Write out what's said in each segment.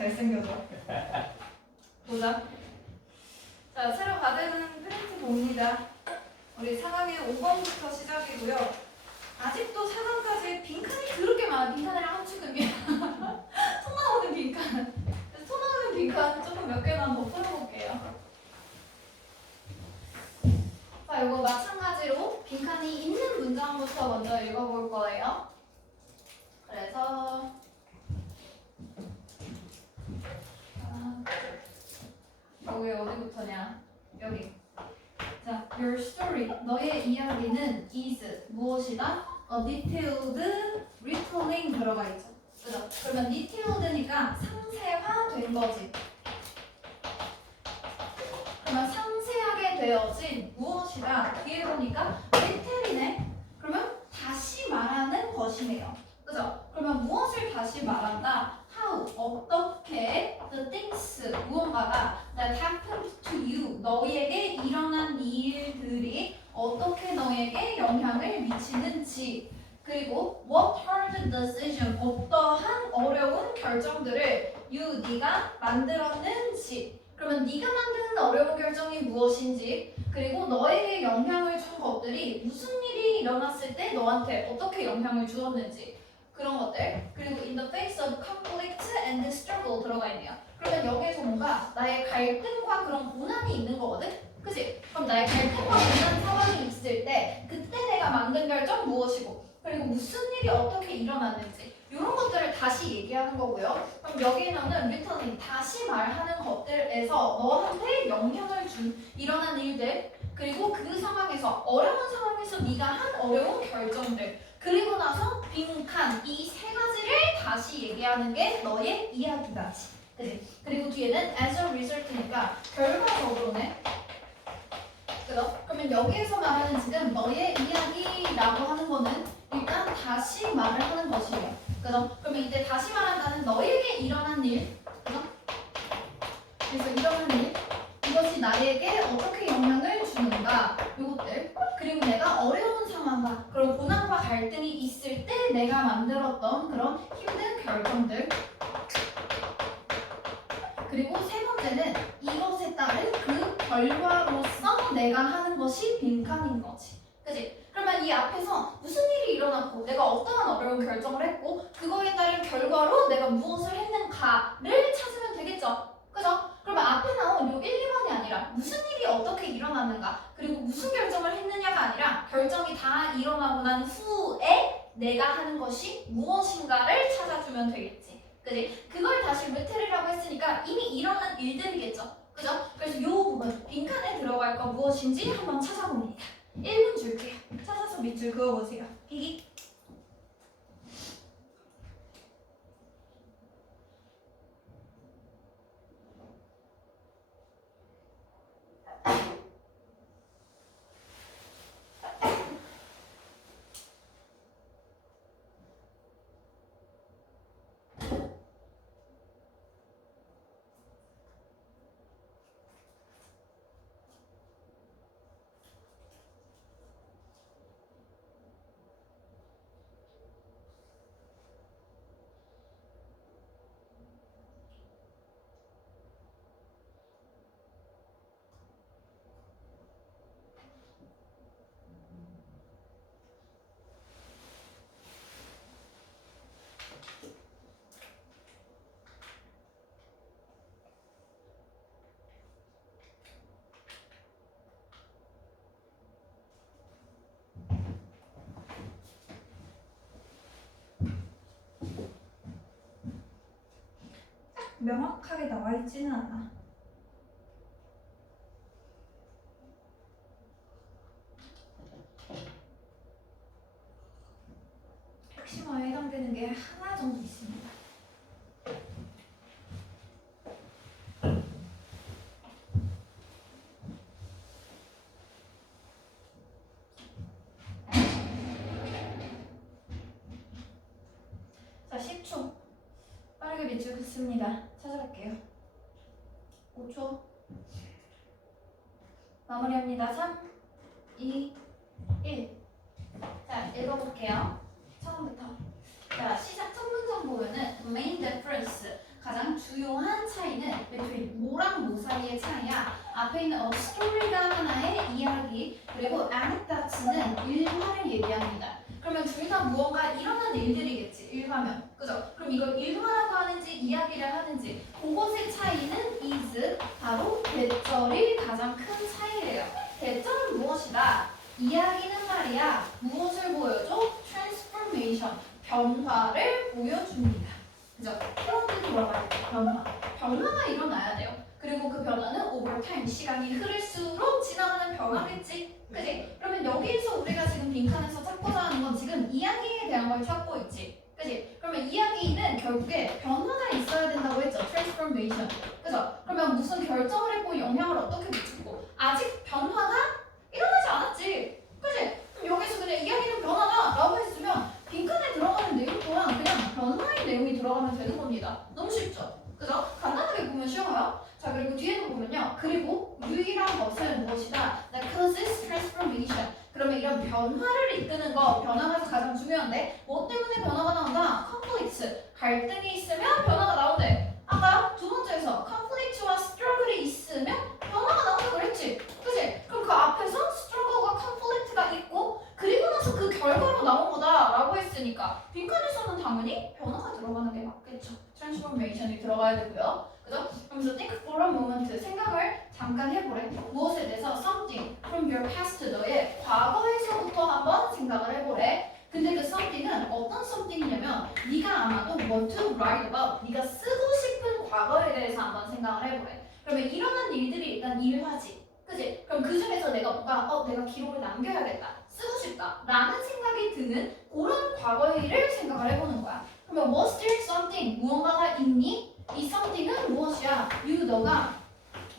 잘생겨져. 보자. 자, 새로 받은 프린트 봅니다. 우리 4강의 5번부터 시작이고요. 아직도 4강까지 빈칸이 그렇게 많아. 빈칸이랑 합치면 손 나오는 빈칸. 손 나오는 빈칸 조금 몇 개만 더 풀어볼게요. 자, 이거 마찬가지로 빈칸이 있는 문장부터 먼저 읽어볼 거예요. 그래서 여기 어디부터냐? 여기. 자, your story, 너의 이야기는 is 무엇이다? A detailed retelling 들어가 있죠. 그죠? 그러면 detailed니까 상세화된 거지. 그러면 상세하게 되어진 무엇이다? 뒤에 보니까 retell이네. 그러면 다시 말하는 것이네요. 그죠? 그러면 무엇을 다시 말한다? How, 어떻게 the things, 무언가가 that happened to you, 너에게 일어난 일들이 어떻게 너에게 영향을 미치는지, 그리고 what hard decision, 어떠한 어려운 결정들을 you, 네가 만들었는지. 그러면 네가 만드는 어려운 결정이 무엇인지, 그리고 너에게 영향을 준 것들이 무슨 일이 일어났을 때 너한테 어떻게 영향을 주었는지, 그런 것들. 그리고 in the face of conflict and struggle 들어가 있네요. 그러면 여기에서 뭔가 나의 갈등과 그런 고난이 있는 거거든? 그치? 그럼 나의 갈등과 고난 상황이 있을 때 그때 내가 만든 결정 무엇이고, 그리고 무슨 일이 어떻게 일어났는지, 이런 것들을 다시 얘기하는 거고요. 그럼 여기에는 retelling, 다시 말하는 것들에서 너한테 영향을 준 일어난 일들, 그리고 그 상황에서 어려운 상황에서 네가 한 어려운 결정들, 그리고 나서 빈칸, 이 세 가지를 다시 얘기하는 게 너의 이야기다지. 그치? 그리고 뒤에는 as a result니까 결과적으로네. 그죠? 그러면 여기에서 말하는 지금 너의 이야기라고 하는 거는 일단 다시 말을 하는 것이에요. 그죠? 그러면 이때 다시 말한다는 너에게 일어난 일. 그죠? 그래서 일어난 일. 이것이 나에게 어떻게 영향을 주는가, 요것들. 그리고 내가 어려운 상황과 그런 고난과 갈등이 있을 때 내가 만들었던 그런 힘든 결정들. 그리고 세 번째는 이것에 따른 그 결과로서 내가 하는 것이 빈칸인 거지. 그치? 그러면 이 앞에서 무슨 일이 일어났고 내가 어떠한 어려운 결정을 했고 그거에 따른 결과로 내가 무엇을 했는가를 찾으면 되겠죠. 그죠? 그러면 앞에 나온 요 1, 2번이 아니라 무슨 일이 어떻게 일어났는가, 그리고 무슨 결정을 했느냐가 아니라 결정이 다 일어나고 난 후에 내가 하는 것이 무엇인가를 찾아주면 되겠지. 그지? 그걸 다시 retel이라고 했으니까 이미 일어난 일들이겠죠. 그죠? 그래서 이 부분, 빈칸에 들어갈 거 무엇인지 한번 찾아봅니다. 1분 줄게요. 찾아서 밑줄 그어보세요. 기기. 명확하게 나와 있지는 않아. 핵심어에 해당되는 게 하나 정도 있습니다. 자, 10초. 빠르게 밑줄 긋습니다. 찾아볼게요. 5초. 마무리합니다. 3, 2, 1. 자, 읽어볼게요. 처음부터. 자, 시작 첫 문장 보면은 main difference, 가장 주요한 between 뭐랑 뭐 사이의 차이야. 앞에 있는 a story가 하나의 이야기, 그리고 anecdote는 일화를 얘기합니다. 그러면 둘 다 무언가 일어난 일들이겠지, 일화면. 그죠? 그럼 이걸 일화라고 하는지 이야기를 하는지 그것의 차이는 is 바로 대절이 가장 큰 차이래요. 대절은 무엇이다? 이야기는 말이야 무엇을 보여줘? transformation, 변화를 보여줍니다. 그죠? 프론트 돌아가야 돼. 변화가 일어나야 돼요. 그리고 그 변화는 over time, 시간이 흐를수록 지나가는 변화겠지. 그지? 그러면 여기에서 우리가 지금 빈칸에서 찾고자 하는 건 지금 이야기에 대한 걸 찾고 있지. 그지? 그러면 이야기는 결국에 변화가 있어야 된다고 했죠. transformation. 그죠? 그러면 무슨 결정을 했고 영향을 어떻게 미쳤고 아직 변화가 일어나지 않았지. 그지? 그럼 여기서 그냥 이야기는 변화다 라고 했으면 빈칸에 들어가는 내용 또한 그냥 변화의 내용이 들어가면 되는 겁니다. 너무 쉽죠? 그죠? 간단하게 보면 쉬워요. 자, 그리고 뒤에도 보면요. 그리고 유일한 것은 무엇이다? That causes transformation. 그러면 이런 변화를 이끄는 거, 변화가 가장 중요한데 뭐 때문에 변화가 나온다? conflicts. 갈등이 있으면 변화가 나온대. 아까 두 번째에서 conflict와 struggle이 있으면 변화가 나온다 그랬지. 그치? 그럼 그 앞에서 struggle과 conflict가 있고 그리고 나서 그 결과로 나온 거다라고 했으니까 빈칸에서는 당연히 변화가 들어가는 게 맞겠죠. transformation이 들어가야 되고요. 그죠? 그러면서 think for a moment, 생각을 잠깐 해보래. 무엇에 대해서? something from your past, 너의 과거에서부터 한번 생각을 해보래. 근데 그 something은 어떤 something이냐면 네가 아마도 want to write about, 네가 쓰고 싶은 과거에 대해서 한번 생각을 해보래. 그러면 일어난 일들이 일단 일화지. 그치? 그럼 그 중에서 내가 뭔가 내가 기록을 남겨야겠다, 쓰고 싶다 라는 생각이 드는 그런 과거의 일을 생각을 해보는 거야. 그러면 was there something, 무언가가 있니? 이 something은 무엇이야? 너가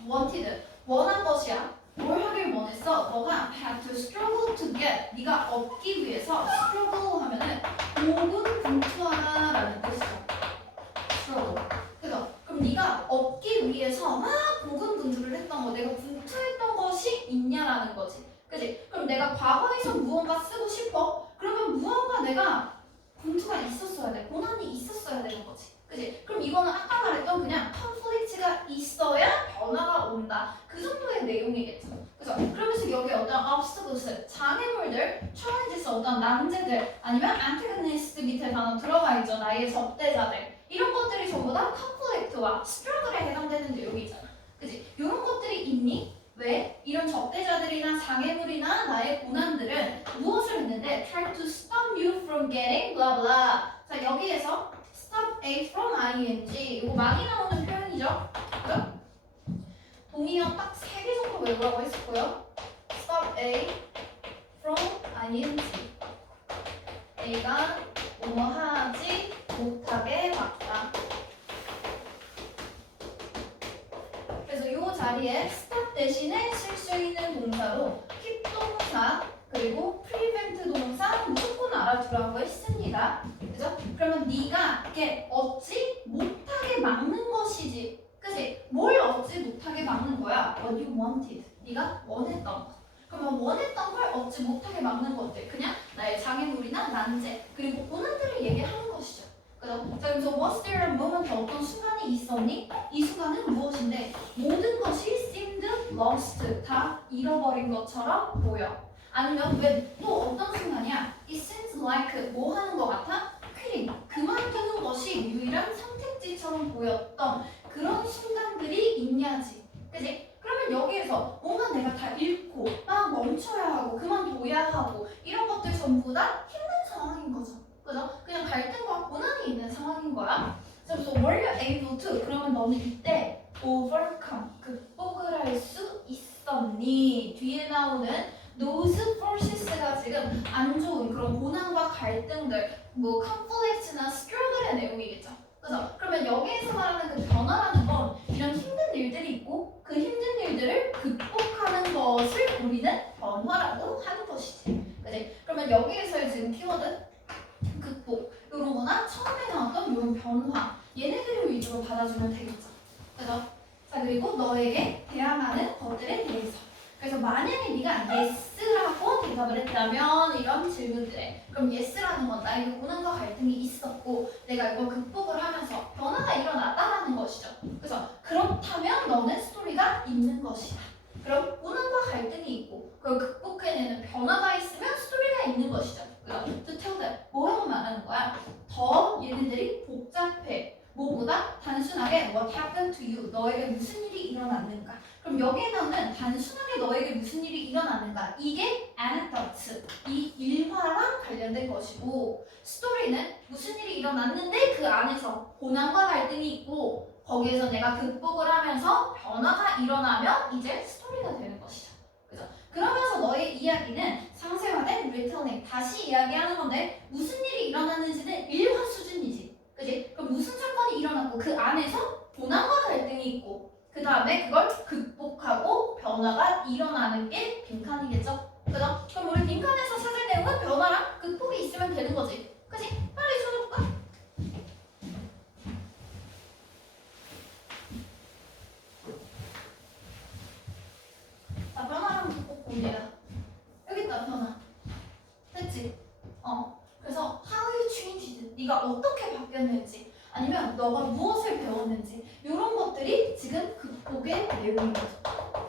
wanted, 원한 것이야. 뭘 하길 원했어? 너가 had to struggle to get, 네가 얻기 위해서 struggle 하면은 고군분투하다 라는 뜻이죠. struggle. 그죠? 그럼 네가 얻기 위해서 막 고군분투를 했던 거, 내가 분투했던 것이 있냐라는 거지. 그지? 그럼 내가 과거에서 무언가 쓰고 싶어? 그러면 무언가 내가 분투가 있었어야 돼. 고난이 있었어야 되는 거지. 그지? 그럼 이거는 아까 말했던 그냥 컨플릭트가 있어야 변화가 온다. 그 정도의 내용이겠죠. 그죠? 그러면서 여기 어떤 obstacles, 장애물들, challenges, 어떤 난제들, 아니면 antagonist 밑에 단어 들어가 있죠. 나의 적대자들. 이런 것들이 전부 다 conflict와 struggle에 해당되는 내용이잖아. 그지? 이런 것들이 있니? 왜? 이런 적대자들이나 장애물이나 나의 고난들은 무엇을 했는데 try to stop you from getting blah blah. 자, 여기에서 stop A from ing, 이거 많이 나오는 표현이죠? 그죠? 동의어 딱 3개 정도 외우라고 했었고요. stop A from ing. A가 뭐뭐 하지 못하게 막다. 그래서 이 자리에 stop 대신에 쓸 수 있는 동사로 keep 동사 그리고 prevent 동사 무조건 알아두라고 했습니다. 그죠? 그러면 네가 이렇게 얻지 못하게 막는 것이지. 그치? 뭘 얻지 못하게 막는 거야? What you wanted. 네가 원했던 것. 그러면 원했던 걸 얻지 못하게 막는 것들. 그냥 나의 장애물이나 난제 그리고 고난들을 얘기하는 것이죠. 그죠? 자, 그래서 was there a moment, 어떤 순간이 있었니? 이 순간은 무엇인데 모든 것이 seemed lost, 다 잃어버린 것처럼 보여. 아니면 왜 또 어떤 순간이야? It seems like 뭐 하는 것 같아? quitting, 그만두는 것이 유일한 선택지처럼 보였던 그런 순간들이 있냐지. 그지? 그러면 여기에서 뭔가 내가 다 잃고 막 멈춰야 하고 그만둬야 하고 이런 것들 전부 다 힘든 상황인 거죠. 그죠? 그냥 갈등과 고난이 있는 상황인 거야. 그래서 were you able to, 그러면 너는 이때 overcome, 극복을 할 수 있었니? 뒤에 나오는 those forces가 지금 안 좋은 그런 고난과 갈등들, 뭐 conflict나 struggle의 내용이겠죠. 그죠? 그러면 여기에서 말하는 그 변화라는 건 이런 힘든 일들이 있고 그 힘든 일들을 극복하는 것을 우리는 변화라고 하는 것이지. 그지? 그러면 여기에서의 지금 키워드 극복 이런 거나 처음에 나왔던 이런 변화 얘네들을 위주로 받아주면 되겠죠. 그죠? 자, 그리고 너에게 대항하는 것들에 대해서. 그래서 만약에 네가 yes라고 대답을 했다면 이런 질문들에 그럼 yes라는 건 나에게 고난과 갈등이 있었고 내가 이걸 극복을 하면서 변화가 일어났다라는 것이죠. 그래서 그렇게 너는 스토리가 있는 것이다. 그럼 고난과 갈등이 있고 그걸 극복해내는 변화가 있으면 스토리가 있는 것이죠. 그럼 to tell them 뭐라고 말하는 거야? 더 얘네들이 복잡해. 뭐보다 단순하게 what happened to you 너에게 무슨 일이 일어났는가. 그럼 여기에 나오는 단순하게 너에게 무슨 일이 일어났는가 이게 anecdote 이 일화랑 관련된 것이고 스토리는 무슨 일이 일어났는데 그 안에서 고난과 갈등이 있고 거기에서 내가 극복을 하면서 변화가 일어나면 이제 스토리가 되는 것이죠. 그죠? 그러면서 너의 이야기는 상세화된 retelling 다시 이야기하는 건데 무슨 일이 일어났는지는 일화 수준이지. 그지? 그럼 무슨 사건이 일어났고 그 안에서 고난과 갈등이 있고 그 다음에 그걸 극복하고 변화가 일어나는 게 빈칸이겠죠? 그죠? 그럼 우리 빈칸에서 찾을 내용은 변화랑 극복이 있으면 되는 거지. 그지? 빨리 찾아볼까? 자, 변화랑 극복 봅니다. 여기 있다, 변화. 됐지? 그래서 how you changed, 네가 어떻게 바뀌었는지 아니면 너가 무엇을 배웠는지 이런 것들이 지금 극복의 내용인 거죠.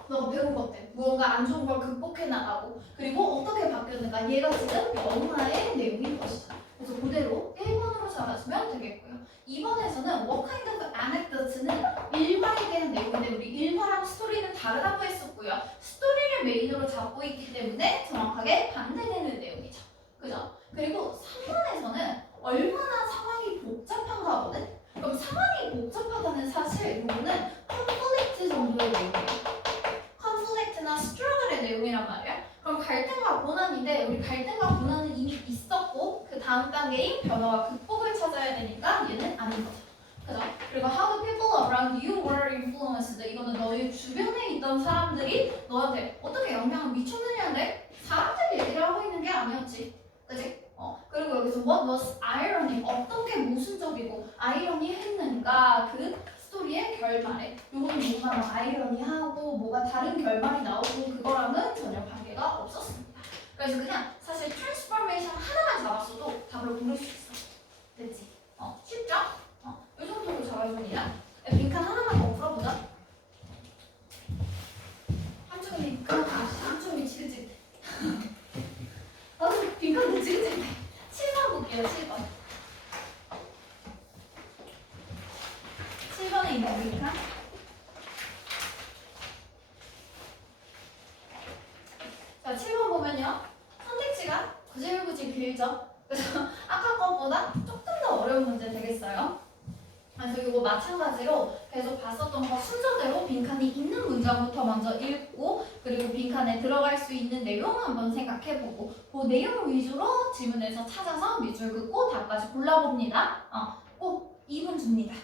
너가 배운 것들, 무언가 안 좋은 걸 극복해 나가고 그리고 어떻게 바뀌었는가 얘가 지금 변화의 내용인 것이죠. 그래서 그대로 1번으로 잡아주면 되겠고요. 2번에서는 what kind of anecdote는 일화에 대한 내용인데 우리 일화랑 스토리는 다르다고 했었고요. 스토리를 메인으로 잡고 있기 때문에 정확하게 반대되는 내용이죠. 그죠? 그리고 3번에서는 얼마나 상황이 복잡한가 하거든? 그럼 상황이 복잡하다는 사실 이거는 conflict 정도의 내용이에요. conflict나 struggle의 내용이란 말이야. 그럼 갈등과 고난인데 우리 갈등과 고난은 이미 있었고 그 다음 단계인 변화와 극복을 찾아야 되니까 얘는 아닌 거죠. 그죠? 그리고 how the people around you were influenced 이거는 너희 주변에 있던 사람들이 너한테 어떻게 영향을 미쳤느냐인데 사람들 얘기를 하고 있는 게 아니었지. 그지? 그리고 여기서 what was irony 어떤 게 모순적이고 아이러니 했는가 그 스토리의 결말에 요거는 뭔가 막 아이러니하고 뭐가 다른 결말이 나오고 그거랑은 전혀 관계가 없었습니다. 그래서 그냥 사실 트랜스포메이션 하나만 잡았어도 답을 고를 수 있어. 됐지? 쉽죠? 이 정도로 잡아줍니다. 빈칸 하나만 더 풀어보자. 한쪽이 한쪽이 지그지그. 빈칸도 지그지그. 7번 볼게요. 7번. 7번에 있는 빈칸. 자, 7번 보면요. 선택지가 구질구질 길죠? 그래서 아까 것보다 조금 더 어려운 문제 되겠어요. 그래서 이거 마찬가지로 계속 봤었던 거 순서대로 빈칸이 있는 문장부터 먼저 읽고 그리고 빈칸에 들어갈 수 있는 내용 한번 생각해보고 그 내용 위주로 지문에서 찾아서 밑줄 긋고 답까지 골라봅니다. 꼭 2분 줍니다.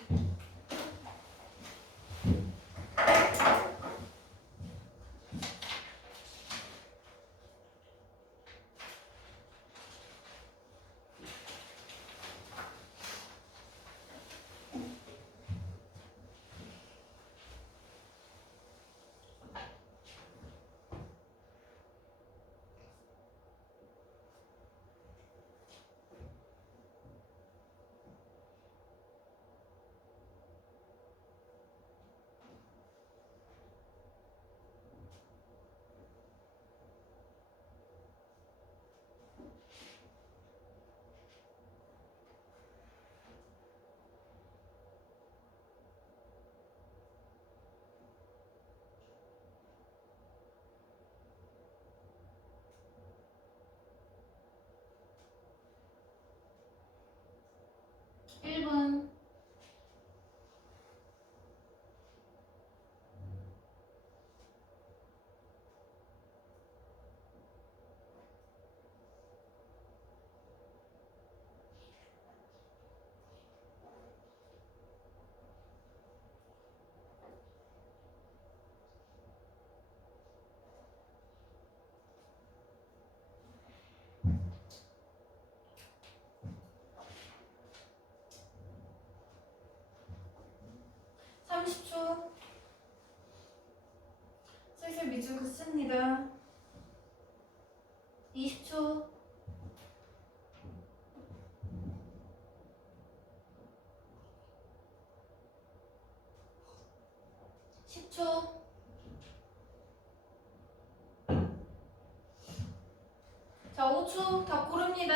(1분) 30초 슬슬 밑줄 긋습니다. 20초 10초 10초. 자, 5초. 다 고릅니다.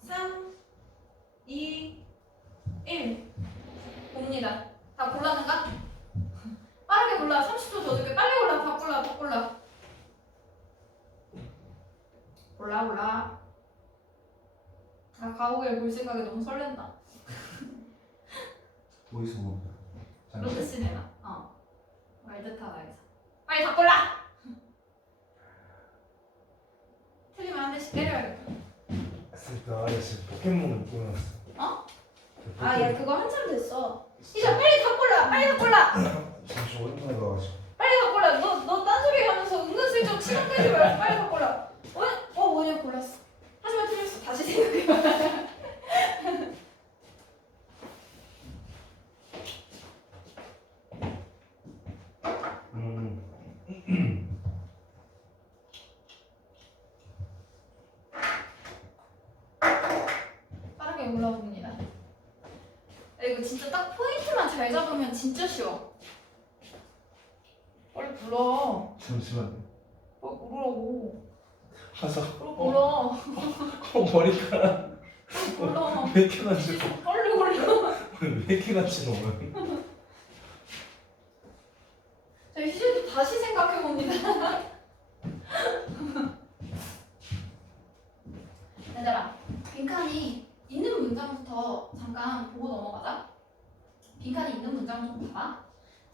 3, 2, 1. 봅니다. 다 골랐는가? 빠르게 골라. 30초 더 줄게. 빨리 골라. 다 골라. 다 골라. 골라. 아, 가오갤 볼 생각에 너무 설렌다. 어디서 먹어? 로드 시네마. 말듯하다 해서. 빨리 다 골라! 틀리면 한 대씩 때려야겠다. 나 아저씨 포켓몬을 꾸며놨어. 어? 아, 야, 그거 한참 됐어. 이제 빨리 다 골라! 빨리 다 골라! 잠시 오랜만에 가가지고. 빨리 다 골라! 너 딴소리 하면서 은근슬쩍 시간 끌지 말고 빨리 다 골라! 뭐냐 골랐어. 하지만 틀렸어. 다시 생각해봐. 빠르게 올라옵니다. 이거 진짜 딱 포인트만 잘 잡으면 진짜 쉬워. 빨리 불러. 잠시만요. 빨리 부르라고. 하자. 빨리 불러. 머리카락. 불러. 왜 이렇게 간지러? 빨리 불러. 왜 이렇게 간지러? 자, 이제도 다시 생각해봅니다. 얘들아, 빈칸이 있는 문장부터 잠깐 보고 넘어가자. 빈칸이 있는 문장 좀 봐봐.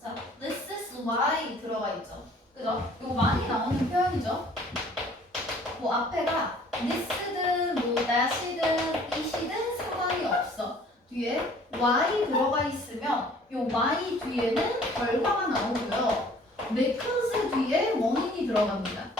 자, this is why 들어가 있죠. 그죠? 이거 많이 나오는 표현이죠. 뭐 앞에가 this든 뭐 that이든 it이든 상관이 없어. 뒤에 why 들어가 있으면 요 why 뒤에는 결과가 나오고요. because 뒤에 원인이 들어갑니다.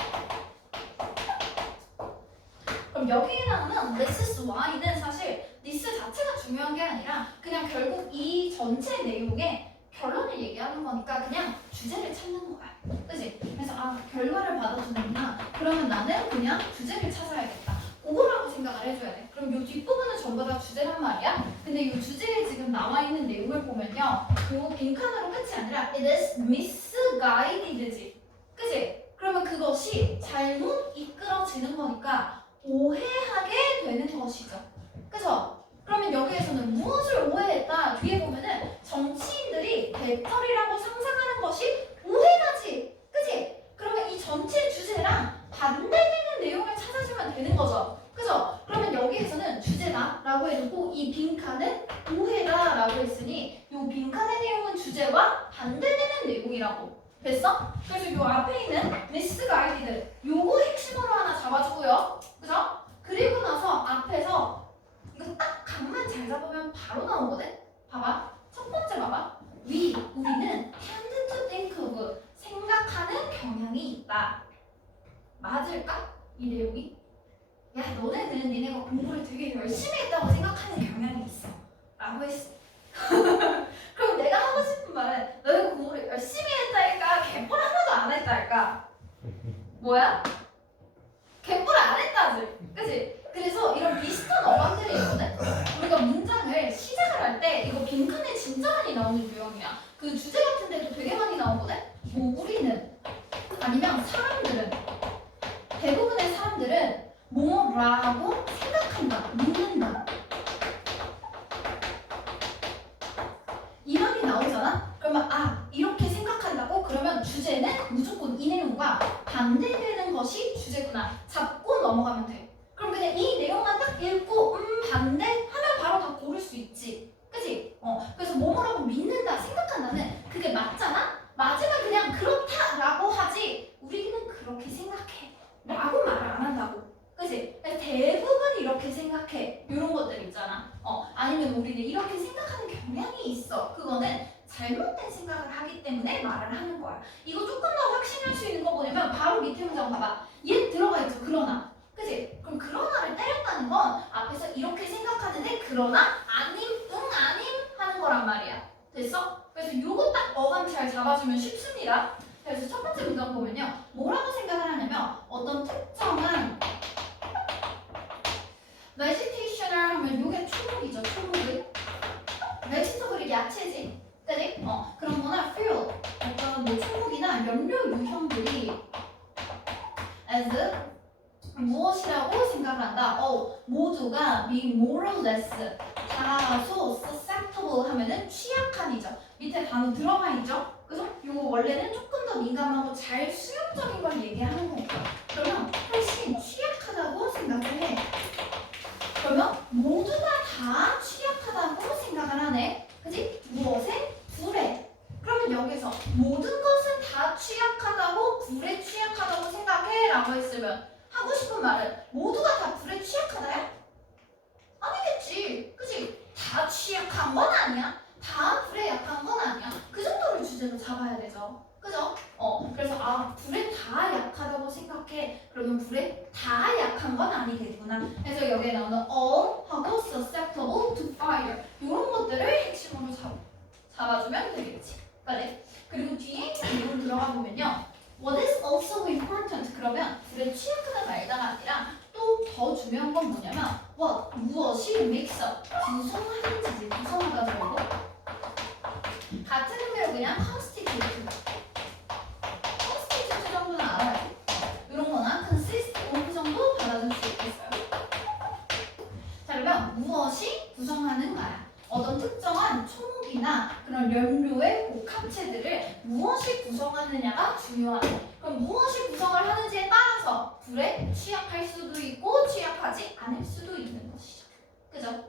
그럼 여기에 나오는 this is why는 사실 this 자체가 중요한 게 아니라 그냥 결국 이 전체 내용의 결론을 얘기하는 거니까 그냥 주제를 찾는 거야. 그치? 그래서 결과를 받아주는구나. 그러면 나는 그냥 주제를 찾아야겠다. 그거라고 생각을 해줘야 돼. 그럼 요 뒷부분은 전부 다 주제란 말이야. 근데 요 주제에 지금 나와 있는 내용을 보면요. 요 빈칸으로 끝이 아니라 it is misguided지. 그치? 그러면 그것이 잘못 이끌어지는 거니까 오해하게 되는 것이죠. 그죠? 그러면 여기에서는 무엇을 오해했다? 뒤에 보면은 정치인들이 배터리라고 상상하는 것이 오해가지. 그치? 그러면 이 전체 주제랑 반대되는 내용을 찾아주면 되는 거죠. 그죠? 그러면 여기에서는 주제다 라고 해두고 이 빈칸은 오해다 라고 했으니 이 빈칸의 내용은 주제와 반대되는 내용이라고 됐어? 그래서 이 앞에 있는 misguided 요거 핵심으로 하나 잡아주고요. 그죠? 그리고 나서 앞에서 이거 딱 각만 잘 잡으면 바로 나오거든? 봐봐. 첫 번째 봐봐. 우리는 tend to think of 생각하는 경향이 있다. 맞을까? 이 내용이? 야, 너네는 니네가 공부를 되게 열심히 했다고 생각하는 경향이 있어. 라고 했어. 그럼 내가 하고 싶은 말은 너희가 공부를 열심히 했다니까 개뿔 하나도 안 했다니까. 뭐야? 개뿔 안 했다지. 그치? 그래서 이런 비슷한 어감들이 있거든? 우리가 문장을 시작을 할 때 이거 빈칸에 진짜 많이 나오는 유형이야. 그 주제 같은 데도 되게 많이 나오거든? 뭐 우리는 아니면 사람들은 대부분의 사람들은 뭐라고 생각한다, 믿는다. 이 말이 나오잖아? 그러면 이렇게 생각한다고? 그러면 주제는 무조건 이 내용과 반대되는 것이 주제구나. 잡고 넘어가면 돼. 그럼 그냥 이 내용만 딱 읽고 반대 하면 바로 다 고를 수 있지. 그치? 그래서 뭐라고 믿는다, 생각한다는 그게 맞잖아? 맞으면 그냥 그렇다라고 하지 우리는 그렇게 생각해 라고 말을 안 한다고. 그치? 대부분 이렇게 생각해 이런 것들 있잖아. 아니면 우리는 이렇게 생각하는 경향이 있어. 그거는 잘못된 생각을 하기 때문에 말을 하는 거야. 이거 조금 더 확신할 수 있는 거 뭐냐면 바로 밑에 문장 봐봐. 얘 들어가 있죠. 그러나. 그치? 그럼 그러나를 때렸다는 건 앞에서 이렇게 생각하는데 그러나 아님 아님 하는 거란 말이야. 됐어? 그래서 요거 딱 어감 잘 잡아주면 쉽습니다. 그래서 첫 번째 문장 보면요. 뭐라고 생각을 하냐면 어떤 특정한 vegetational 하면 요게 초록이죠. 초록은 vegetable이 야채지. 그지? 그런 거나 fuel as 무엇이라고 생각을 한다. 모두가 be more or less 다소 susceptible 하면은 취약한이죠. 밑에 단어 들어가 있죠. 그죠? 이거 원래는 조금 더 민감하고 잘 수용적인 걸 얘기하는 거니까. 그러면 훨씬 취약하다고 생각을 해. 그러면 모두가 다 취약하다고 생각을 하네. 그지? 무엇에? 불에. 그러면 여기서 모든 것은 다 취약하다고 불에 취약하다고 생각해 라고 했으면 하고 싶은 말은 모두가 다 불에 취약하다야? 아니겠지. 그치? 다 취약한 건 아니야. 다 불에 약한 건 아니야. 그 정도를 주제로 잡아야 되죠. 그죠? 그래서 불에 다 약하다고 생각해. 그러면 불에 다 약한 건 아니겠구나. 그래서 여기에 나오는 all 하고 susceptible to fire 이런 것들을 핵심으로 잡아주면 되겠지. 그래? 그리고 뒤에 있는 내용 들어가 보면요. What is also important 그러면 불에 취약하다 말다가 아니라 또 더 중요한 건 뭐냐면 what 무엇이 makes up 구성하는지 구성하다 말고 같은 의미로 그냥 constitute 정도는 알아야지. 이런 거나 consist of 정도 받아줄 수 있겠어요. 자 그러면 무엇이 구성하는가야. 어떤 특정한 초목이나 그런 연료의 복합체들을 무엇이 구성하느냐가 중요하다. 그럼 무엇이 구성을 하는지에 따라서 불에 취약할 수도 있고 취약하지 않을 수도 있는 것이죠. 그죠?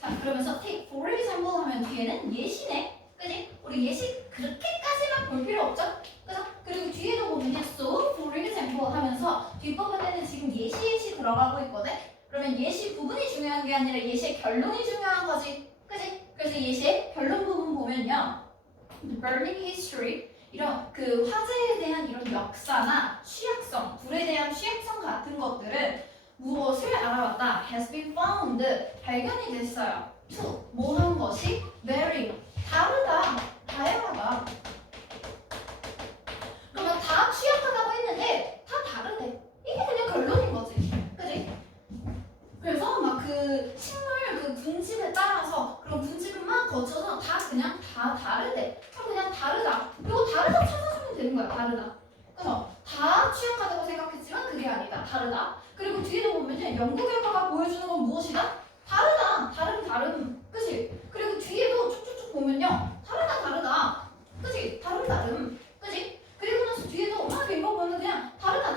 자 그러면서 take for example 하면 뒤에는 예시네. 그지? 우리 예시 그렇게까지만 볼 필요 없죠? 그죠? 그리고 뒤에도 보면 so for example 하면서 뒷부분에는 지금 예시 들어가고 있거든? 그러면 예시 부분이 중요한 게 아니라 예시의 결론이 중요한 거지. 그지? 그래서 예시의 결론 부분 보면요. burning history 이런 그 화재에 대한 이런 역사나 취약성, 불에 대한 취약성 같은 것들은 무엇을 알아봤다. has been found 발견이 됐어요. to 뭐 한 것이 very 다르다, 다양하다. 그러면 다 취약하다고 했는데 다 다르대. 이게 그냥 결론인 거지. 그지? 그래서 막 그 식물 그 분집에 따라서 그런 분집만 거쳐서 다 그냥 다 다르대. 그냥 다르다. 이거 다르다 찾아주면 되는 거야. 다르다. 그래서 다 취약하다고 생각했지만 그게 아니다. 다르다. 그리고 뒤에도 보면은 연구 결과가 보여주는 건 무엇이다? 다르다. 다름. 그치? 그리고 뒤에도 쭉쭉쭉 보면요. 다르다. 그치? 다름. 그치? 그리고 나서 뒤에도 막 읽어보면 그냥 다르다.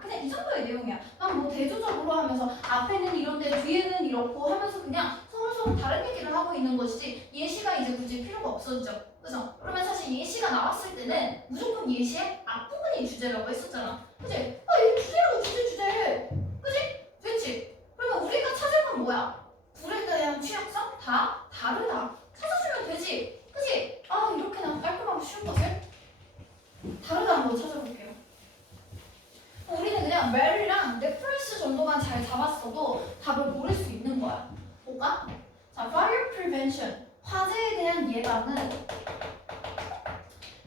그냥 이 정도의 내용이야. 난 뭐 대조적으로 하면서 앞에는 이런데 뒤에는 이렇고 하면서 그냥 서로 다른 얘기를 하고 있는 것이지 예시가 이제 굳이 필요가 없어지죠. 그죠? 그러면 사실 예시가 나왔을 때는 무조건 예시의 앞부분이 주제라고 했었잖아. 그치? 이 주제라고 주제. 그치? 됐지? 그러면 우리가 찾을 건 뭐야? 불에 대한 취약성? 다 다르다. 찾아주면 되지. 그치? 이렇게나 깔끔하고 쉬운 것을 다르다 한번 찾아볼게요. 우리는 그냥 말이랑 레퍼런스 정도만 잘 잡았어도 답을 고를 수 있는 거야. 볼까? 자, fire prevention 화재에 대한 예방은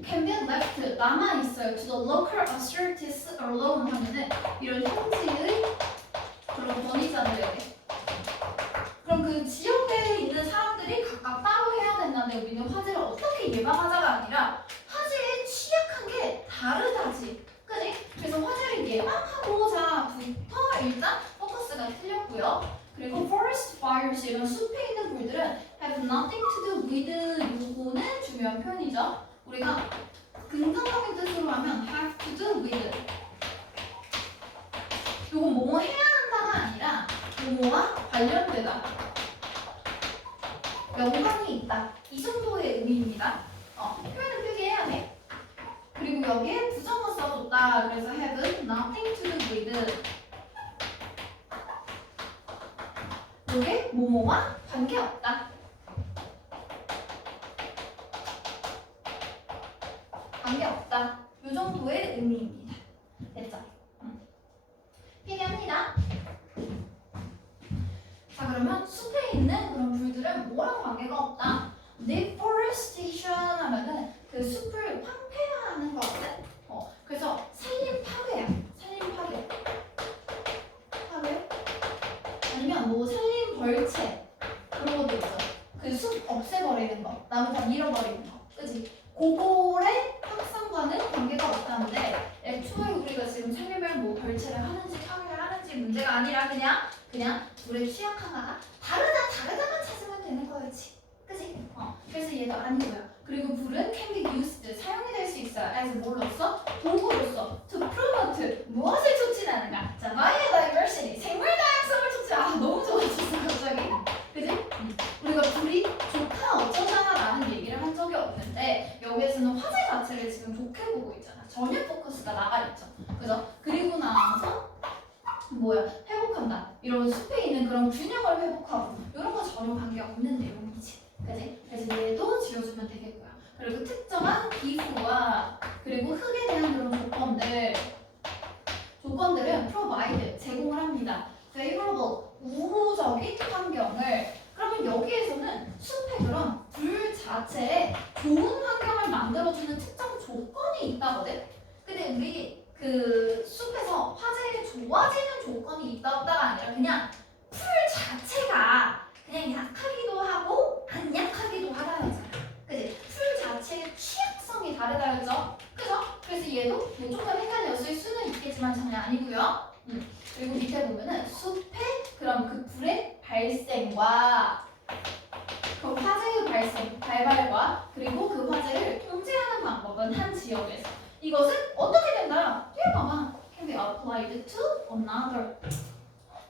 can be left 남아 있어요. To the local authorities alone 하면은 이런 현지의 그런 권위자들에게. 그럼 그 지역에 있는 사람들이 각각 따로 해야 된다는데 우리는 화재를 어떻게 예방하자가 아니라 화재에 취약한 게 다르다지. 그지? 그래서 화재를 예방하고자부터 일단 포커스가 틀렸고요. 그리고 forest fires 이런 숲에 있는 불들은 have nothing to do with 요거는 중요한 표현이죠. 우리가 긍정적인 뜻으로 하면 have to do with 요거 뭐뭐 해야 한다가 아니라 뭐뭐와 관련되다 연관이 있다 이 정도의 의미입니다. 표현은 필기해야 돼. 그리고 여기에 부정어 써줬다. 그래서 have nothing to do with 요게 뭐뭐와 관계없다. 관계없다. 요 정도의 의미입니다. 됐죠? 필기합니다. 자 그러면 숲에 있는 그런 불들은 뭐랑 관계가 없다. deforestation 하면은 그 숲을 황폐화하는 거거든. 그래서 산림 파괴야. 파괴? 아니면 뭐 산림 벌채 그런 것도 있죠. 그 숲 없애버리는 거, 나무 다 밀어버리는 거, 그지? 그거의 확산과는 관계가 없다는데 애초에 우리가 지금 산림을 못 얘도 아니고요. 그리고 불은 can be used 사용이 될 수 있어요. as 뭐로서? 도구로서 to promote 무엇을 촉진하는가? 자, biodiversity 생물 다양성을 촉진. 아 너무 좋아졌어 갑자기. 그지? 우리가 불이 좋다 어쩌다라는 얘기를 한 적이 없는데 여기에서는 화재 자체를 지금 좋게 보고 있잖아. 전혀 포커스가 나가 있죠. 그죠? 그리고 나서 뭐야? 회복한다. 이런 숲에 있는 그런 균형을 회복하고 이런 거 전혀 관계 없는 내용이지. 그지? 그래서 얘도 지워주면 되겠고요. 그리고 특정한 기후와 그리고 흙에 대한 그런 조건들은 provide 제공을 합니다. favorable 우호적인 환경을. 그러면 여기에서는 숲의 그런 불 자체에 좋은 환경을 만들어주는 특정 조건이 있다거든. 근데 우리 그 숲에서 화재에 좋아지는 조건이 있다 없다가 아니라 그냥 풀 자체가 그냥 약하기도 하고 안 약하기도 하다였잖아. 그지? 풀 자체의 취약성이 다르다였죠. 그죠? 그래서 얘도 뭐 조금 헷갈렸을 수는 있겠지만 전혀 아니고요. 그리고 밑에 보면은 숲의 그런 그 불의 발생과 그 화재의 발발과 그리고 그 화재를 통제하는 방법은 한 지역에서 이것은 어떻게 된다? 뒤에 봐봐. can be applied to another.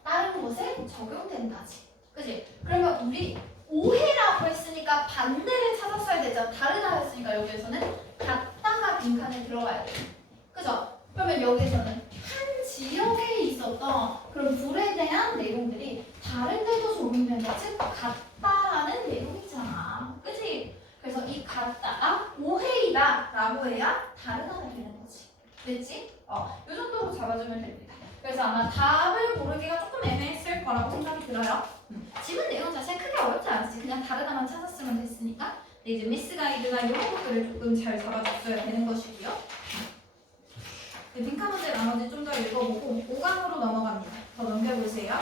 다른 곳에 적용된다지. 그지? 그러면 우리 오해라고 했으니까 반대를 찾았어야 되죠. 다르다 했으니까 여기에서는 같다가 빈칸에 들어가야 돼. 그죠? 그러면 여기에서는 한 지역에 있었던 그런 불에 대한 내용들이 다른 데도 적용된다. 즉 같다라는 내용이잖아. 그지? 그래서 이 같다가 오해이다 라고 해야 다르다가 되는 거지. 됐지? 이 정도로 잡아주면 됩니다. 그래서 아마 답을 고르기가 조금 애매했을 거라고 생각이 들어요. 지문 내용 자체는 크게 어렵지 않지. 그냥 다르다만 찾았으면 됐으니까. 근데 이제 미스 가이드가 이런 것들을 조금 잘 잡아줬어야 되는 것이고요. 빈칸 문제 나머지 좀 더 읽어보고 5강으로 넘어갑니다. 더 넘겨보세요.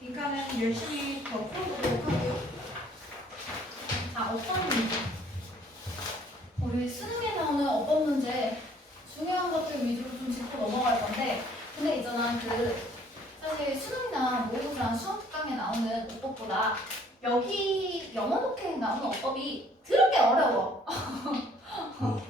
빈칸은 열심히 더 풀어보도록 하고요. 자, 어법 문제. 우리 수능에 나오는 어법 문제 중요한 것들 위주로 좀 짚고 넘어갈 건데, 근데 있잖아, 사실 수능이나 모의고사나 수학강에 나오는 어법보다 여기 영어 독해에 나오는 어법이 더럽게 어려워.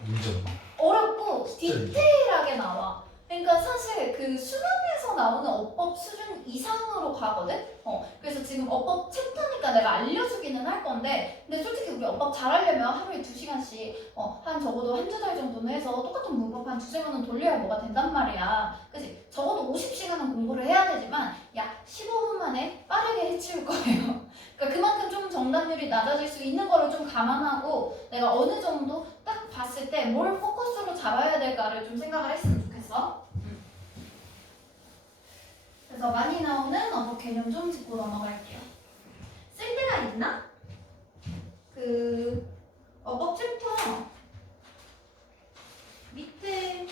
인정. 어렵고 디테일하게 나와. 그러니까 사실 그 수능에서 나오는 어법 수준 이상으로 가거든. 그래서 지금 어법 챕터니까 내가 알려주기는 할 건데, 근데 솔직히 우리 어법 잘하려면 하루에 2시간씩 한 적어도 한두 달 정도는 해서 똑같은 문법 한 두세 번은 돌려야 뭐가 된단 말이야. 그치? 적어도 50시간은 공부를 해야 되지만 약 15분 만에 빠르게 해치울 거예요. 그러니까 그만큼 좀 정답률이 낮아질 수 있는 거를 좀 감안하고 내가 어느 정도 딱 봤을 때 뭘 포커스로 잡아야 될까를 좀 생각을 했으면 좋겠어. 그래서 많이 나오는 어법 개념 좀 짚고 넘어갈게요. 쓸 데가 있나? 어법 챕터 밑에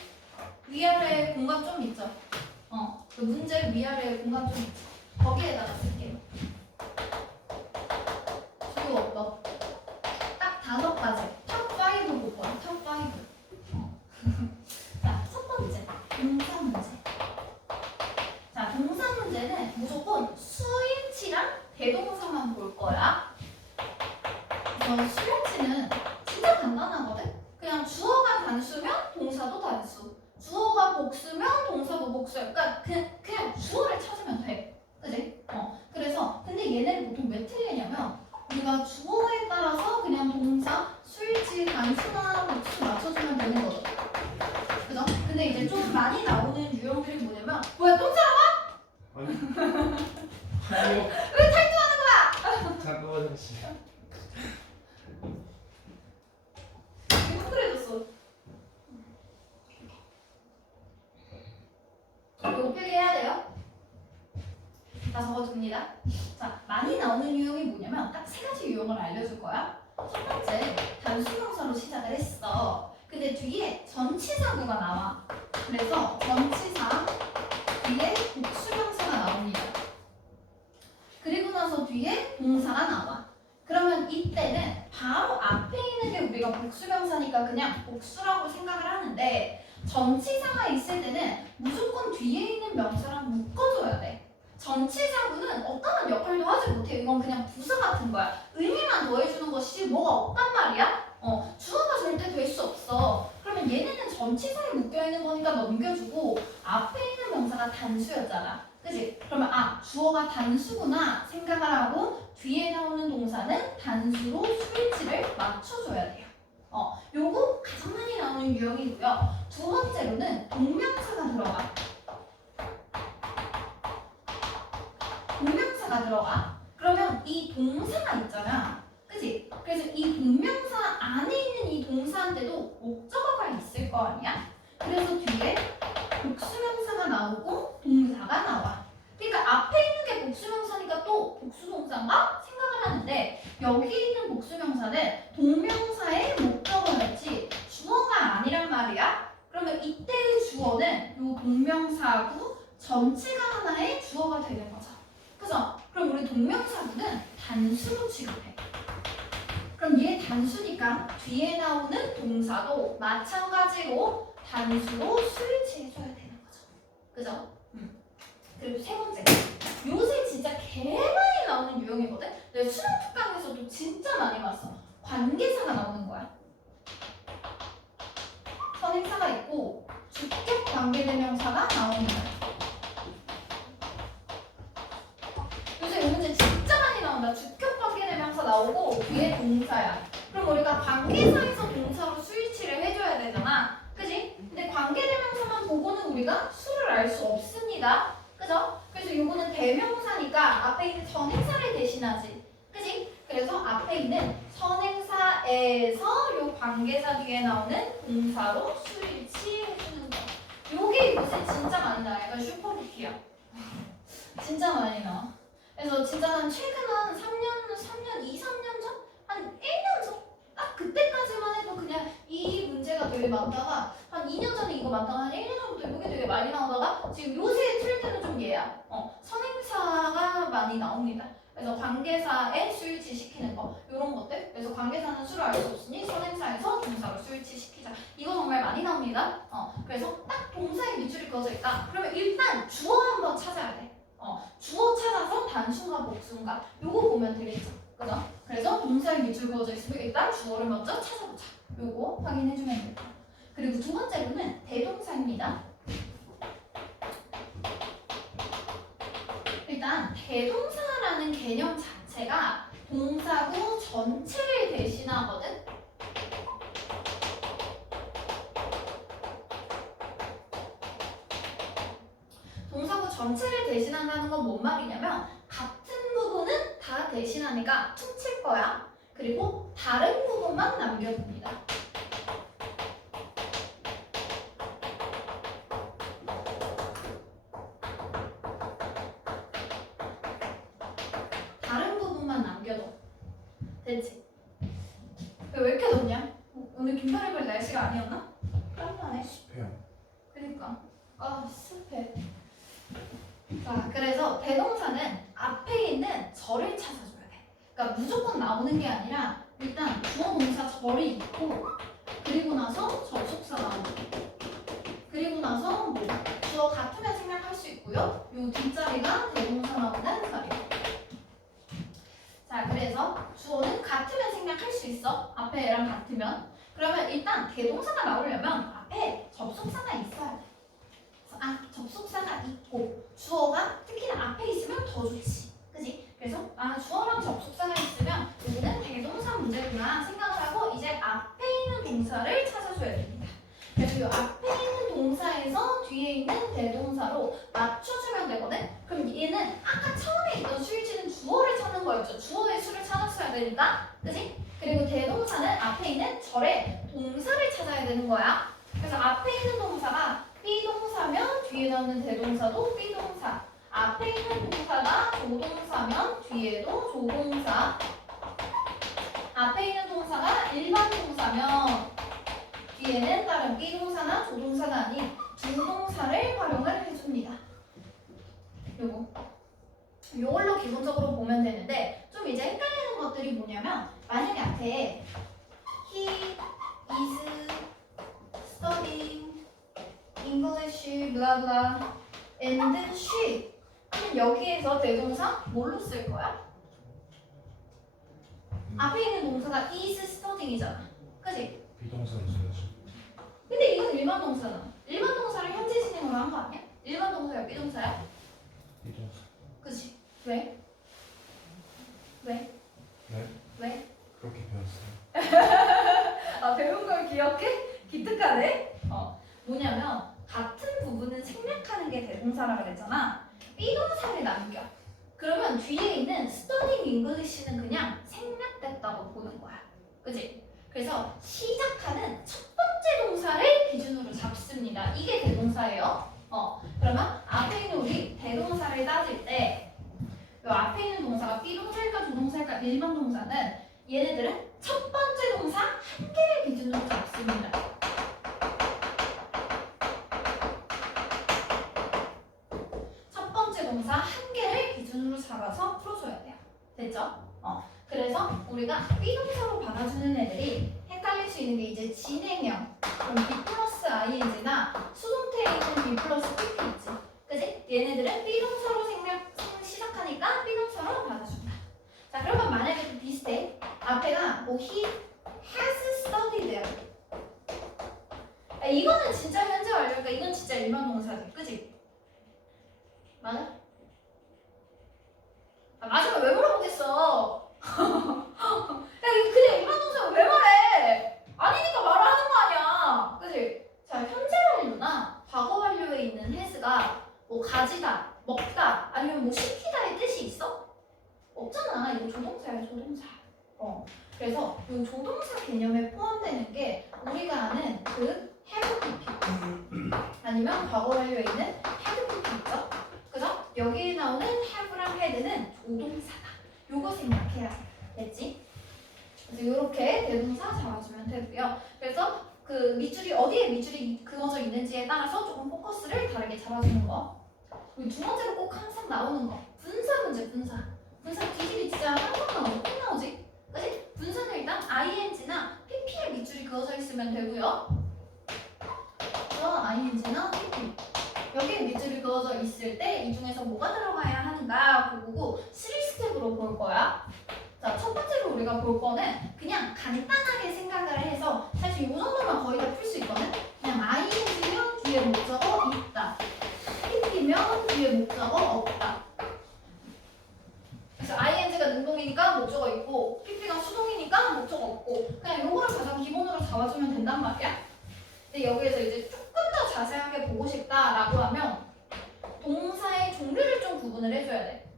위아래 공간 좀 있죠? 그 문제 위아래 공간 좀 있죠? 거기에다가 쓸게요. 주요 어법 딱 5가지. 탑5 볼 거야. 탑5. 자, 첫 번째 동사 문제. 자, 동사 문제는 무조건 수인치랑 대동사만 볼 거야. 수인치는 진짜 간단하거든? 그냥 주어가 단수면 동사도 단수. 주어가 복수면 동사도 복수야. 그러니까 그냥 주어를 찾으면 돼. 그지? 그래서 근데 얘네를 보통 왜 틀리냐면 우리가 주어에 따라서 그냥 동사, 수일치, 단수나 복수 맞춰주면 되는 거거든. 그죠? 근데 이제 좀 많이 나오는 유형들이 뭐냐면 뭐야 똥싸러 아니. 아니요. 왜 탈주하는 거야? 잠깐만 잠시. 이게 푸그레졌어. 이거 필기해야 돼요. 다 적어줍니다. 자, 많이 나오는 유형이 뭐냐면 딱 3가지 유형을 알려줄 거야. 첫 번째, 단수명사로 시작을 했어. 근데 뒤에 전치사구가 나와. 그래서 전치사 뒤에 복수명사가 나옵니다. 그리고 나서 뒤에 동사가 나와. 그러면 이때는 바로 앞에 있는 게 우리가 복수명사니까 그냥 복수라고 생각을 하는데 전치사가 있을 때는 무조건 뒤에 있는 명사랑 묶어줘야 돼. 전치사구는 어떠한 역할도 하지 못해. 이건 그냥 부사 같은 거야. 의미만 더해주는 것이 뭐가 없단 말이야. 주어가 절대 될 수 없어. 그러면 얘네는 전치사에 묶여있는 거니까 넘겨주고 앞에 있는 명사가 단수였잖아. 그치? 그러면 주어가 단수구나 생각을 하고 뒤에 나오는 동사는 단수로 수일치를 맞춰줘야 돼요. 요거 가장 많이 나오는 유형이고요. 두 번째로는 동명사가 들어가. 동명사가 들어가. 그러면 이 동사가 있잖아. 그치? 그래서 이 동명사 안에 있는 이 동사한테도 목적어가 있을 거 아니야? 그래서 뒤에 복수명사가 나오고 동사가 나와. 그러니까 앞에 있는 게 복수명사니까 또 복수동사인가 생각을 하는데 여기 있는 복수명사는 동명사의 목적어였지 주어가 아니란 말이야. 그러면 이때의 주어는 이 동명사하고 전체가 하나의 주어가 되는 거죠. 그죠? 그럼 우리 동명사구는 단수로 취급해. 그럼 얘 단수니까 뒤에 나오는 동사도 마찬가지로 단수로 수일치해줘야 되는 거죠. 그죠? 그리고 세 번째, 요새 진짜 개 많이 나오는 유형이거든? 내가 수능 특강에서도 진짜 많이 봤어. 관계사가 나오는 거야. 선행사가 있고 주격 관계대명사가 나오는 거야. 요새 이 문제 진짜 많이 나온다. 주격 관계대명사 나오고 뒤에 동사야. 그럼 우리가 관계사에서 동사로 수일치를 해줘야 되잖아. 그지? 근데 관계대명사만 보고는 우리가 수를 알 수 없습니다. 그죠? 그래서 이거는 대명사니까 앞에 있는 선행사를 대신하지. 그지? 그래서 앞에 있는 선행사에서 요 관계사 뒤에 나오는 동사로 수일치 해주는 거. 요게 요새 진짜 많이 나와. 약간 슈퍼루키야. 진짜 많이 나와. 그래서 진짜 한 최근 한 3년, 2, 3년 전? 한 1년 전? 딱 그때까지만 해도 그냥 이 문제가 되게 많다가 한 2년 전에 이거 많다가 한 1년 전부터 이게 되게 많이 나오다가 지금 요새 트렌드는 좀 얘야. 선행사가 많이 나옵니다. 그래서 관계사에 수일치 시키는 거 이런 것들. 그래서 관계사는 수를 알 수 없으니 선행사에서 동사로 수일치 시키자. 이거 정말 많이 나옵니다. 그래서 딱 동사에 밑줄이 그어져 있다. 그러면 일단 주어 한번 찾아야 돼. 주어 찾아서 단수인가 복수인가 요거 보면 되겠죠. 그죠? 그래서 동사에 밑줄 그어져 있으면 일단 주어를 먼저 찾아보자. 요거 확인해주면 됩니다. 그리고 두 번째로는 대동사입니다. 일단 대동사라는 개념 자체가 동사구 전체를 대신하거든. 동사구 전체를 대신한다는 건 뭔 말이냐면 같은 부분은 다 대신하니까 툭 칠 거야. 그리고 다른 부분만 남겨둡니다. 다른 부분만 남겨둬. 됐지? 왜 이렇게 덥냐? 오늘 긴팔 입을 날씨가 아니었나? 깜깜해. 습해요. 그러니까 습해. 자, 그래서 대동사는 앞에 있는 절을 찾아줘야 돼. 그러니까 무조건 나오는 게 아니라 일단 주어 동사 절이 있고 그리고 나서 접속사 나오고 그리고 나서 뭐 주어 같으면 생략할 수 있고요. 요 뒷자리가 대동사 나오는 자리예요. 자, 그래서 주어는 같으면 생략할 수 있어. 앞에 얘랑 같으면. 그러면 일단 대동사가 나오려면 앞에 접속사가 있어야 돼. 접속사가 있고 주어가 특히나 앞에 있으면 더 좋지. 그지? 그래서 주어랑 접속사가 있으면 이거는 대동사 문제구나 생각을 하고 이제 앞에 있는 동사를 찾아줘야 됩니다. 그래서 이 앞에 있는 동사에서 뒤에 있는 대동사로 맞춰주면 되거든? 그럼 얘는 아까 처음에 있던 수일치는 주어를 찾는 거였죠. 주어의 수를 찾았어야 되니까. 그지? 그리고 대동사는 앞에 있는 절의 동사를 찾아야 되는 거야. 그래서 앞에 있는 동사가 B동사면 뒤에 나오는 대동사도 B동사. 앞에 있는 동사가 조동사면 뒤에도 조동사. 앞에 있는 동사가 일반 동사면 뒤에는 다른 B동사나 조동사가 아닌 주동사를 활용을 해줍니다. 요걸로 기본적으로 보면 되는데 좀 이제 헷갈리는 것들이 뭐냐면 만약에 앞에 he is studying English blah blah and she 그럼 여기에서 대동사 뭘로 쓸 거야? 앞에 있는 동사가 is studying이잖아. 그치? 비동사로 써야지. 근데 이건 일반 동사잖아. 일반 동사를 현재 진행으로 한 거 아니야? 일반 동사야, 비동사야? 비동사. 그치? 왜? 왜? 네? 왜? 그렇게 배웠어요. 아, 배운 걸 기억해? 기특하네? 뭐냐면 같은 부분은 생략하는 게 대동사라고 그랬잖아. 비동사를 남겨. 그러면 뒤에 있는 studying English는 그냥 생략됐다고 보는 거야. 그치? 그래서 시작하는 첫 번째 동사를 기준으로 잡습니다. 이게 대동사예요. 그러면 앞에 있는 우리 대동사를 따질 때 이 앞에 있는 동사가 비동사일까 조동사일까 일반 동사는 얘네들은 첫 번째 동사 한 개를 기준으로 잡습니다. 첫 번째 동사 한 개를 기준으로 잡아서 풀어줘야 돼요. 됐죠? 그래서 우리가 비동사로 받아주는 애들이 헷갈릴 수 있는 게 이제 진행형 그럼 B 플러스 ing나 수동태에 있는 B 플러스 PP 있지. 그지? 얘네들은 비동사로 시작하니까 비동사로 받아준다. 자, 그러면 만약에 또 비슷해. 앞에가 뭐 he has studied. 이거는 진짜 현재 완료니까 이건 진짜 일반 동사지. 그지? 맞아? 맞으면 왜 물어보겠어? 야, 이거 그냥 일반 동사 왜 말해? 아니니까 말을 하는 거 아니야. 그치? 자, 현재 완료나 과거 완료에 있는 has가 뭐 가지다, 먹다, 아니면 뭐 시키다의 뜻이 있어? 없잖아. 이거 조동사야, 조동사. 그래서 이 조동사 개념에 포함되는 게 우리가 아는 그 have PP 아니면 과거 완료에 있는 had PP 있죠? 그죠? 여기에 나오는 have랑 had는 조동사다. 요거 생각해야 돼. 됐지? 그래서 이렇게 대동사 잡아주면 되고요. 그래서 그 밑줄이 어디에 밑줄이 그어져 있는지에 따라서 조금 포커스를 다르게 잡아주는 거. 그리고 두 번째로 꼭 항상 나오는 거. 분사 문제, 분사. 분사 뒤집이 진짜 항상 나오지. 꼭 나오지? 그치? 분사는 일단 ing나 pp에 밑줄이 그어져 있으면 되고요. 그래서 ing나 pp. 여기에 밑줄이 그어져 있을 때 이 중에서 뭐가 들어가야 하는가 그거고 3스텝으로 볼 거야. 자, 첫 번째로 우리가 볼 거는 그냥 간단하게 생각을 해서 사실 이 정도만 거의 다 풀 수 있거든. 그냥 ing면 뒤에 목적어 있다. pp면 뒤에 목적어 없다. 그래서 ing가 능동이니까 목적어 있고 pp가 수동이니까 목적어 없고 그냥 요거를 가장 기본으로 잡아주면 된단 말이야. 근데 여기에서 이제 조금 더 자세하게 보고 싶다라고 하면 동사의 종류를 좀 구분을 해줘야 돼.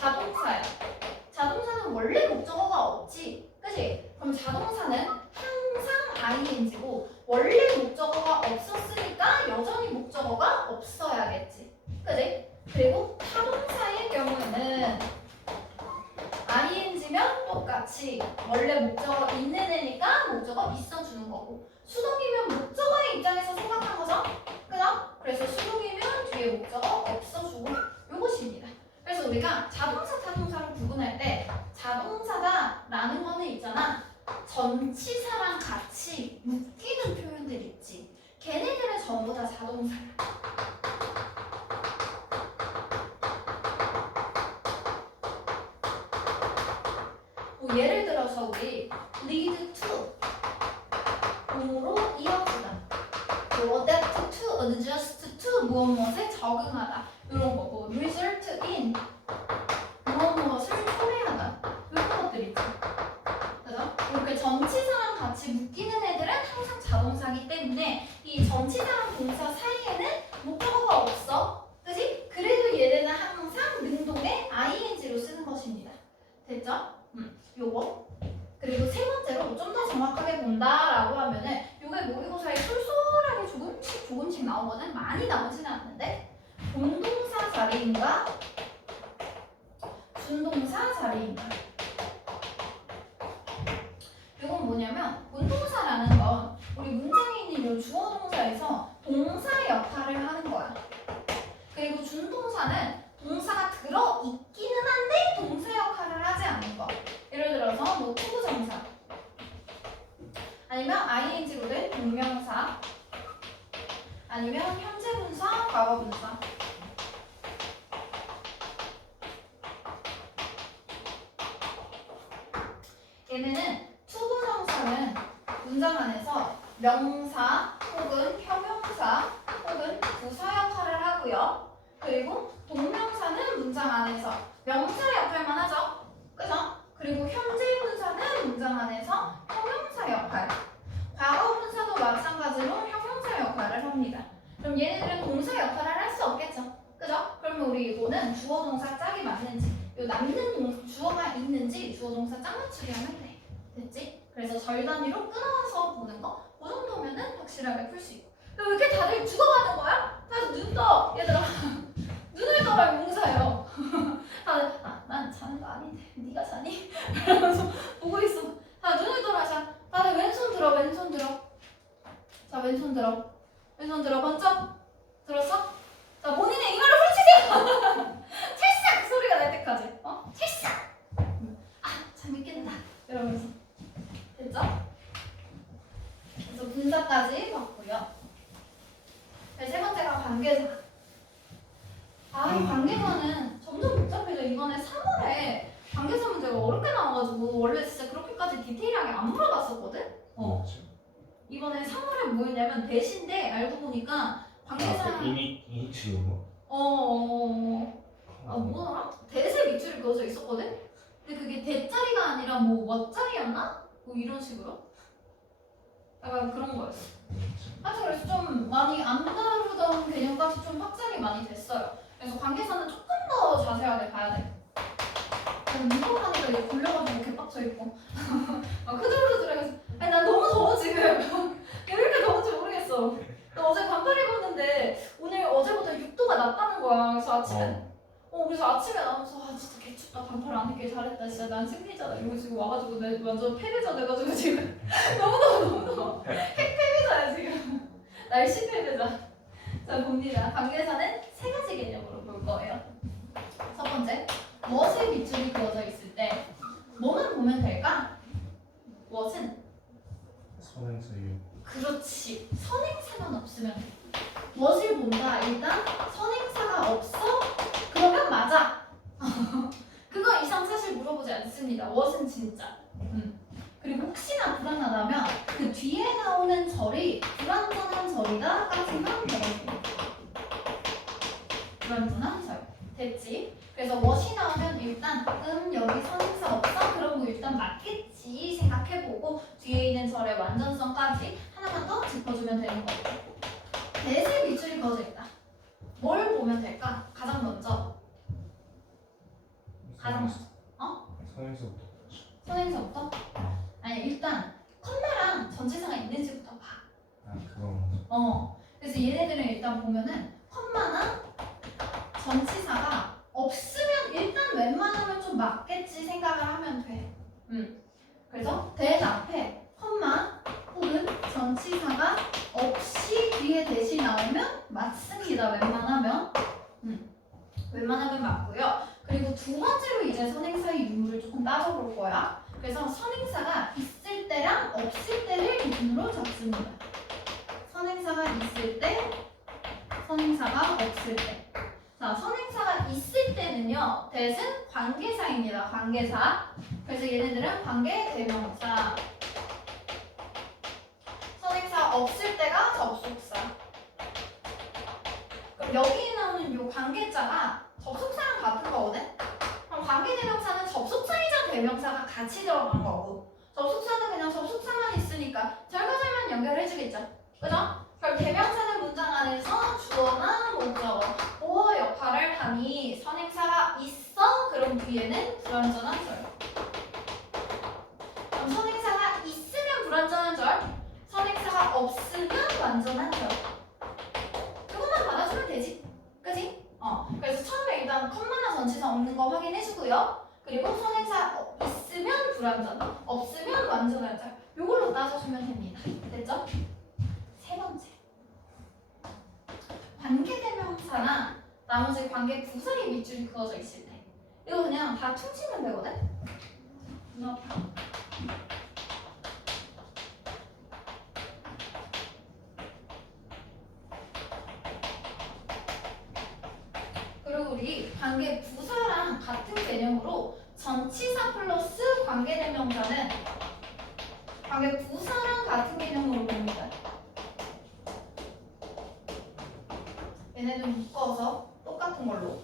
자동사야. 자동사는 원래 목적어가 없지. 그치? 그럼 자동사는 항상 ing고 원래 목적어가 없었으니까 여전히 목적어가 없어야겠지. 그치? 그리고 타동사의 경우에는 ing면 똑같이 원래 목적어 있는 애니까 목적어 있어주는 거고 수동이면 목적어의 입장에서 생각한 거죠? 그죠? 그래서 수동이면 뒤에 목적어 없어주고 요것입니다. 그래서 우리가 자동사, 타동사를 구분할 때 자동사다라는 거는 있잖아. 전치사랑 같이 묶이는 표현들 있지. 걔네들은 전부 다 자동사야. 뭐 예를 들어서 우리 lead to 으로 이어지다. adapt to, adjust to 무엇무엇에 적응하다. 이런 거고 result in 무엇무엇을 초래하다. 이런 것들 있죠. 그죠? 이렇게 전치사랑 같이 묶이는 애들은 항상 자동사기 때문에 이 전치사랑 동사 사이에는 목적어가 없어. 그지? 그래도 얘네는 항상 능동의 ing로 쓰는 것입니다. 됐죠? 요거. 그리고 세 번째로 좀 더 정확하게 본다라고 하면은 요게 모의고사에 쏠쏠하게 조금씩 나오거든. 많이 나오지는 않는데 본동사 자리인가 준동사 자리인가. 요건 뭐냐면 본동사라는 건 우리 문장에 있는 요 주어 동사에서 동사 역할을 하는 거야. 그리고 준동사는 동사가 들어 있기는 한데 동사 역할을 하지 않는 거. 예를 들어서 뭐 투부정사 아니면 ing로 된 동명사 아니면 현재 분사, 과거 분사 얘네는 투부정사는 문장 안에서 명사 혹은 형용사 혹은 부사 역할을 하고요. 그리고 동명사는 문장 안에서 명사 역할만 하죠. 그죠? 그리고 현재 분사는 문장 안에서 형용사 역할. 과거 분사도 마찬가지로 형용사 역할을 합니다. 그럼 얘네들은 동사 역할을 할 수 없겠죠. 그죠? 그러면 우리 이거는 주어 동사 짝이 맞는지, 요 남는 주어가 있는지 주어 동사 짝 맞추기 하면 돼. 됐지? 그래서 절 단위로 끊어서 보는 거, 그 정도면은 확실하게 풀 수 있고. 왜 이렇게 다들 죽어가는 거야? 다들 눈 떠, 얘들아. 눈을 떠라 용사예요. 다들 난 자는 거 아닌데 네가 자니? 이러면서 보고 있어. 다 눈을 떠라. 자, 다들 왼손 들어, 왼손 들어. 자, 왼손 들어. 왼손 들어. 번쩍 들었어? 자, 본인의 이마를 훑히세요. 찰싹 소리가 날 때까지. 찰싹. 잠이 깬다. 이러면서. 됐죠? 그래서 분사까지 봤고요. 네, 세 번째가 관계사. 이 관계사는 점점 복잡해져. 이번에 3월에 관계사 문제가 어렵게 나와가지고 원래 진짜 그렇게까지 디테일하게 안 물어봤었거든? 이번에 3월에 뭐였냐면 대신데 알고 보니까 관계사 이미 치는 거? 뭐더라? 대세 밑줄이 그어져 있었거든? 근데 그게 대자리가 아니라 뭐 멋자리였나? 뭐 이런 식으로? 약간 그런 거였어. 하여튼 그래서 좀 많이 안 다루던 개념까지 좀 확장이 많이 됐어요. 그래서 관계사는 조금 더 자세하게 봐야 돼. 운동하니까 이제 굴려가지고 개빡쳐 있고 막 흐들흐들해서 아니 난 너무 더워 지금. 왜 이렇게 더운지 모르겠어. 나 어제 반팔 입었는데 오늘 어제보다 6도가 낮다는 거야. 그래서 아침에 그래서 아침에 나와서 진짜 개춥다. 반팔 안 입길 잘했다. 진짜 난 승리자다. 이러고 지금 와가지고 내 완전 패배자 돼가지고 지금 너무 더워. 핵패배자야 지금. 날씨 패배자. 자 봅니다. 관계사는 세 가지 개념으로 볼 거예요. 첫 번째, 무엇의 밑줄이 그어져 있을 때 뭐만 보면 될까? 무엇은? 선행사 이유. 그렇지. 선행사만 없으면 돼. 무엇을 본다? 일단 선행사가 없어? 그러면 맞아. 그거 이상 사실 물어보지 않습니다. 무엇은 진짜. 그리고 혹시나 불안하다면 그 뒤에 나오는 절이 불완전한 절이다까지만 적어줍니다. 불완전한 절. 됐지? 그래서 무엇이 나오면 일단 여기 선행사 없어? 그럼 뭐 일단 맞겠지 생각해보고 뒤에 있는 절의 완전성까지 하나만 더 짚어주면 되는 거고. 대세 밑줄이 그어져 있다. 뭘 보면 될까? 가장 먼저 선행사부터. 선행사부터? 아니 일단 컴마랑 전치사가 있는지부터 봐. 그거. 그래서 얘네들은 일단 보면은 컴마나 전치사가 없으면 일단 웬만하면 좀 맞겠지 생각을 하면 돼. 그래서 대 앞에 컴마 혹은 전치사가 없이 뒤에 대시 나오면 맞습니다. 웬만하면. 웬만하면 맞고요. 그리고 두 번째로 이제 선행사의 유무를 조금 따져볼 거야. 그래서 선행사가 있을 때랑 없을 때를 기준으로 적습니다. 선행사가 있을 때, 선행사가 없을 때. 자, 선행사가 있을 때는요, 대신 관계사입니다. 관계사. 그래서 얘네들은 관계 대명사. 선행사 없을 때가 접속사. 그럼 여기에 나오는 요 관계자가 접속사랑 같은 거거든? 그럼 관계대명사는 접속사이자 대명사가 같이 들어간 거고 접속사는 그냥 접속사만 있으니까 절과절만 연결해주겠죠? 그죠? 그럼 대명사는 문장 안에서 주어나 목적어, 보어 역할을 하니 선행사가 있어? 그럼 뒤에는 불완전한 절. 그럼 선행사가 있으면 불완전한 절, 선행사가 없으면 완전한 절. 그것만 받아주면 되지. 그지? 그래서 처음에 일단 컴마나 전치사 없는 거 확인해주고요. 그리고 선행사 있으면 불완전, 없으면 완전한 절. 요걸로 따져주면 됩니다. 됐죠? 세 번째. 관계대명사나 나머지 관계 부사의 밑줄이 그어져 있을 때 이거 그냥 다 퉁치면 되거든? 그리고 우리 관계 부사랑 같은 개념으로 전치사 플러스 관계대명사는 관계 부사랑 같은 개념으로 봅니다. 얘네들 묶어서 똑같은 걸로.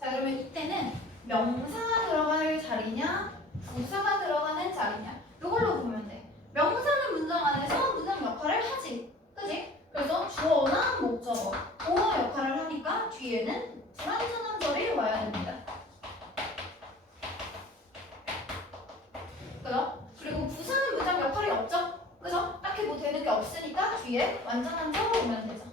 자, 그러면 이때는 명사가 들어갈 자리냐 부사가 들어가는 자리냐 이걸로 보면 돼. 명사는 문장 안에서 문장 역할을 하지, 그지? 그래서 주어나 목적어, 보어 역할을 하니까 뒤에는 불완전한 절이 와야 됩니다. 그죠? 그리고 부사는 문장 역할이 없죠? 그죠? 딱히 뭐 되는 게 없으니까 뒤에 완전한 절 오면 되죠.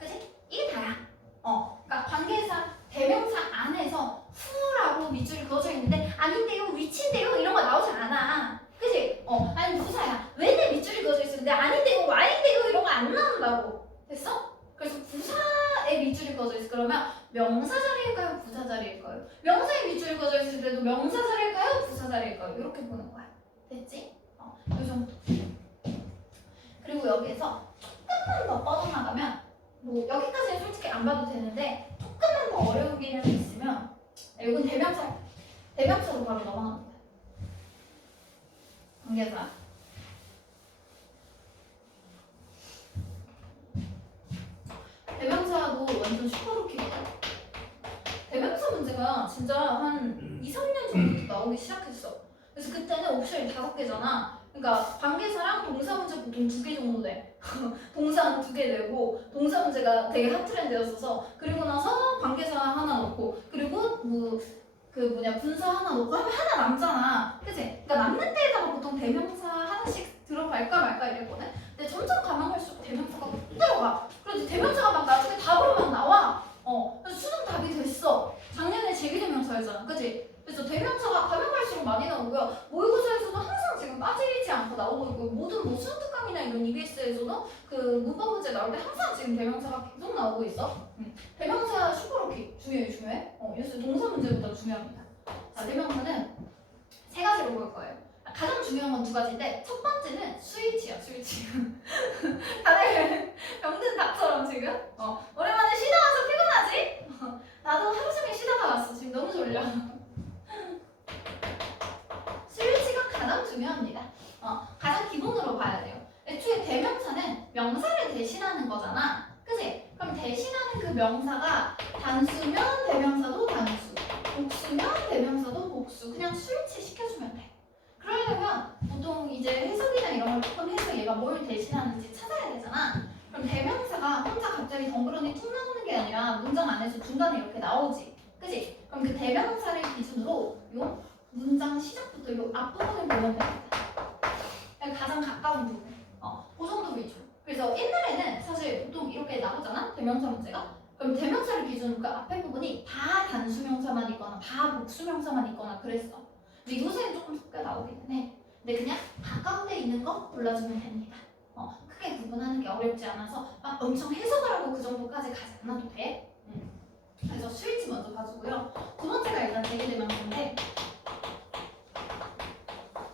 그지? 이게 다야. 그러니까 관계사, 대명사 안에서 후라고 밑줄이 그어져 있는데 아닌데요, 위치인데요 이런 거 나오지 않아. 그지? 아니 부사야. 왜 내 밑줄이 그어져 있었는데 아닌데요, 와인데요 이런 거 안 나온다고. 됐어? 그래서 부사에 밑줄이 그어져 있어. 그러면 명사 자리일까요? 부사 자리일까요? 명사에 밑줄이 그어져 있을 때도 명사 자리일까요? 부사 자리일까요? 이렇게 보는 거야. 됐지? 이 정도. 그리고 여기에서 조금만 더 뻗어나가면 뭐 여기까지는 솔직히 안 봐도 되는데 조금만 더 어려운 개념이 있으면 이건 대명사로 바로 넘어갑니다. 관계사. 대명사도 완전 슈퍼루키거든. 대명사 문제가 진짜 한 2, 3년 전부터 나오기 시작했어. 그래서 그때는 옵션이 5개잖아. 그러니까 관계사랑 동사 문제 보통 2개 정도 돼. 동사는 2개 되고 동사 문제가 되게 핫트렌드였어서 그리고 나서 관계사 하나 넣고 그리고 분사 하나 넣고 하면 하나 남잖아. 그치? 그러니까 남는 데에다가 보통 대명사 하나씩 들어갈까 말까 이랬거든. 근데 점점 가면 갈수록 대명사가 못 들어가. 그래서 대명사가 막 나중에 답으로 막 나와. 그래서 수능 답이 됐어. 작년에 제기대명사였잖아. 그치? 그래서 대명사가 가면 갈수록 많이 나오고요. 모의고사에서도 항상 지금 빠지지 않고 나오고 있고 모든 뭐 수능특강이나 이런 EBS에서도 그 문법 문제 나올 때 항상 지금 대명사가 계속 나오고 있어. 대명사 슈퍼로키 중요해. 요새 동사 문제보다 중요합니다. 자, 대명사는 3가지로 볼 거예요. 가장 중요한 건 2가지인데 첫 번째는 스위치야, 스위치. 다들 병든 닭처럼 지금 오랜만에 쉬다 와서 피곤하지? 나도 하루 종일 쉬다가 왔어. 지금 너무 졸려. 스위치가 가장 중요합니다. 가장 기본으로 봐야 돼요. 애초에 대명사는 명사를 대신하는 거잖아. 그치? 그럼 대신하는 그 명사가 단수면 대명사도 단수, 복수면 대명사도 복수. 그냥 스위치 시켜주면 돼. 그러려면 보통 이제 해석이나 이런 걸 조금 해서 얘가 뭘 대신하는지 찾아야 되잖아. 그럼 대명사가 혼자 갑자기 덩그러니 툭 나오는 게 아니라 문장 안에서 중간에 이렇게 나오지. 그치? 그럼 그 대명사를 기준으로 요 문장 시작부터 요 앞부분을 보면 됩니다. 가장 가까운 부분. 그 정도 위주. 그래서 옛날에는 사실 보통 이렇게 나오잖아. 대명사 문제가. 그럼 대명사를 기준으로 그 앞에 부분이 다 단수명사만 있거나 다 복수명사만 있거나 그랬어. 근데 요새는 조금 섞여 나오기는 해. 근데 그냥 가까운 데 있는 거 골라주면 됩니다. 크게 구분하는 게 어렵지 않아서 막 엄청 해석을 하고 그 정도까지 가지 않아도 돼. 그래서 스위치 먼저 봐주고요. 2번째가 일단 대기대명사인데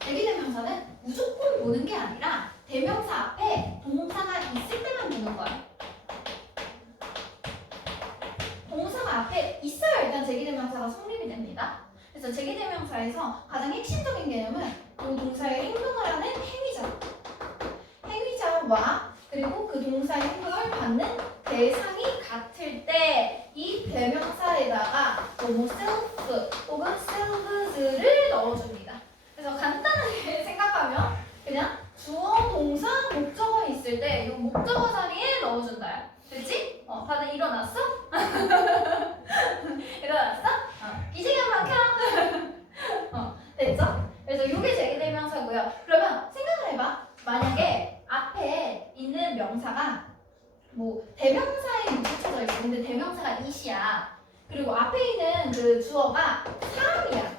대기대명사는 무조건 보는 게 아니라 대명사 앞에 동사가 있을 때만 보는 거야. 동사가 앞에 있어야 일단 제기대명사가 성립이 됩니다. 그래서 제기대명사에서 가장 핵심적인 개념은 그 동사의 행동을 하는 행위자와 그리고 그 동사의 행동을 받는 대상이 같을 때 이 대명사에다가 뭐 self 혹은 selves를 넣어줍니다. 그래서 간단하게 생각하면 그냥 주어, 동사, 목적어 있을 때 이 목적어 자리에 넣어준다. 됐지? 다들 일어났어? 일어났어? 기시간만 켜! 됐죠? 그래서 이게 제기대명사고요. 그러면 생각을 해봐. 만약에 앞에 있는 명사가 뭐 대명사에 붙여져 있어. 근데 대명사가 it이야. 그리고 앞에 있는 그 주어가 사람이야.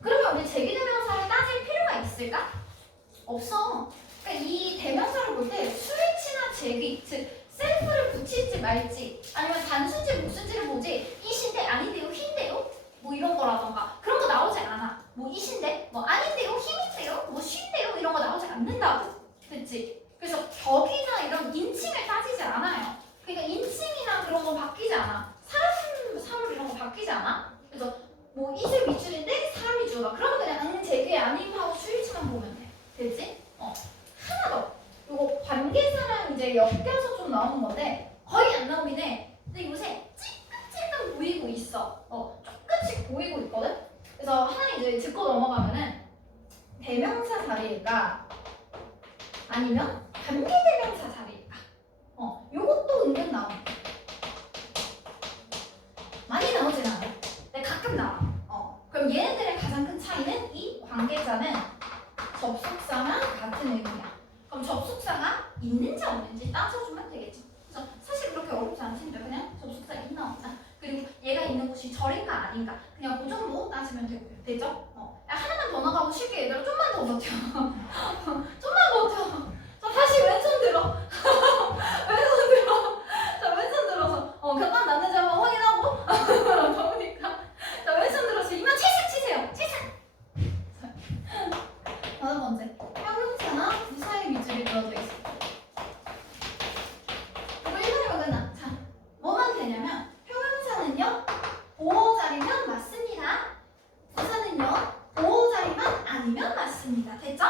그러면 우리 제기대명사를 따질 필요가 있을까? 없어. 그러니까 이 대명사를 볼 때 수위치나 제기, 즉 셀프를 붙일지 말지 아니면 단수지 복수지를 보지 it인데 아닌데요 흰데요 뭐 이런 거라던가 그런 거 나오지 않아. 뭐 it인데 뭐 아닌데요 힘인데요 뭐 쉰데요 이런 거 나오지 않는다고. 그치? 그래서 격이나 이런 인칭을 따지지 않아요. 그러니까 인칭이나 그런 거 바뀌지 않아. 사물 이런 거 바뀌지 않아. 그래서 뭐 이슬 밑줄인데 사람 위주가 그러면 그냥 제귀 아님 하고 수일치만 보면 돼. 됐지? 하나 더. 요거 관계사랑 이제 엮여서 좀 나오는 건데 거의 안 나오긴 해. 근데 요새 찔끔찔끔 보이고 있어. 조금씩 보이고 있거든. 그래서 하나 이제 짚고 넘어가면은 대명사 자리일까 아니면 관계대명사 자리일까. 요것도 은근 나와. 많이 나오진 않아. 근데 가끔 나와. 그럼 얘네들의 가장 큰 차이는 이 관계자는 접속사랑 같은 의미야. 그럼 접속사가 있는지 없는지 따져주면 되겠지. 그래서 사실 그렇게 어렵지 않습니다. 그냥 접속사 있나 없나. 그리고 얘가 있는 곳이 절인가 아닌가. 그냥 그 정도 따지면 되죠? 야, 하나만 더 나가고 쉽게 얘들아 좀만 더 버텨. 좀만 버텨. 자, 다시 왼손 들어. 왼손 들어. 자, 왼손 들어서. 곁만 닿는지 한번 확인하고. 더우니까. 자, 왼손 들어서 이만 찰싹 치세요. 찰싹. 다섯 번째. 형용사나 부사의 밑줄이 그어져 있어. 이거 1번이면 끝나. 자, 뭐만 되냐면 형용사는요. 보호 자리면 맞습니다. 부사는요. 보호 자리만 아니면 맞습니다. 됐죠?